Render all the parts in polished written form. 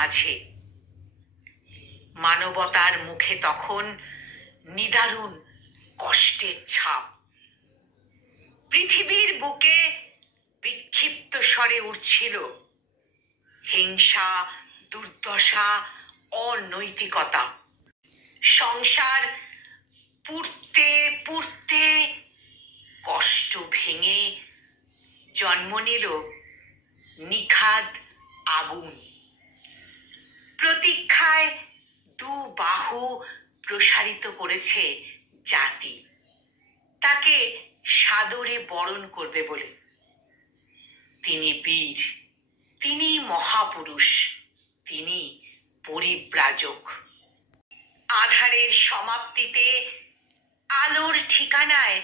মাঝে। মানবতার মুখে তখন নিদারুণ কষ্টের ছাপ। পৃথিবীর বুকে বিক্ষিপ্ত স্বরে উঠছিল হিংসা, দুর্দশা, অনৈতিকতা। সংসার পুড়তে পুড়তে কষ্ট ভেঙে জন্ম নিল নিখাদ আগুন। প্রতীক্ষায় দু বাহু প্রসারিত করেছে জাতি, তাকে সাদরে বরণ করবে বলে। তিনি বীর, তিনি মহাপুরুষ, তিনি পরিব্রাজক। আধারের সমাপ্তিতে আলোর ঠিকানায়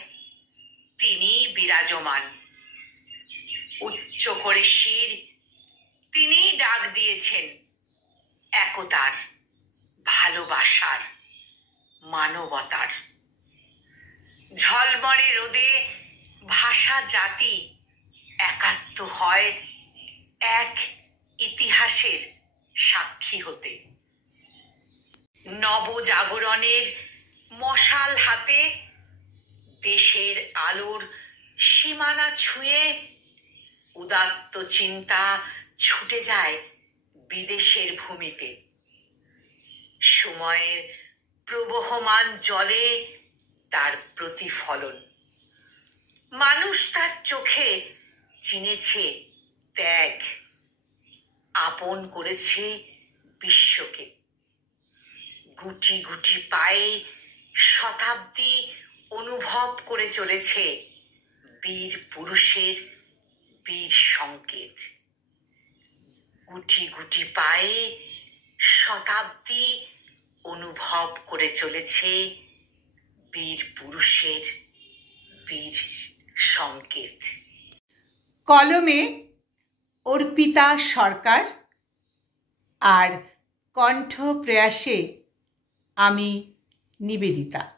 তিনি বিরাজমান। উচ্চ করে শির তিনি ডাক দিয়েছেন একতার, ভালোবাসার, মানবতার। ঝলমলে রোদে ভাষা জাতি একাত্ম হয় এক ইতিহাসের সাক্ষী হতে। নবজাগরণের মশাল হাতে দেশের আলোর সীমানা ছুঁয়ে উদাত্ত চিন্তা ছুটে যায় বিদেশের ভূমিতে। সময়ের প্রবহমান জলে তার প্রতিফলন। মানুষ তার চোখে চিনেছে ত্যাগ, আপন করেছে বিশ্বকে। গুটি গুটি পায়ে শতাব্দী অনুভব করে চলেছে বীর পুরুষের বীর সংকেত। গুটি গুটি পায়ে শতাব্দী অনুভব করে চলেছে বীর পুরুষের বীর সংকেত। কলমে অর্পিতা সরকার আর কণ্ঠ প্রয়াসে আমি নিবেদিতা।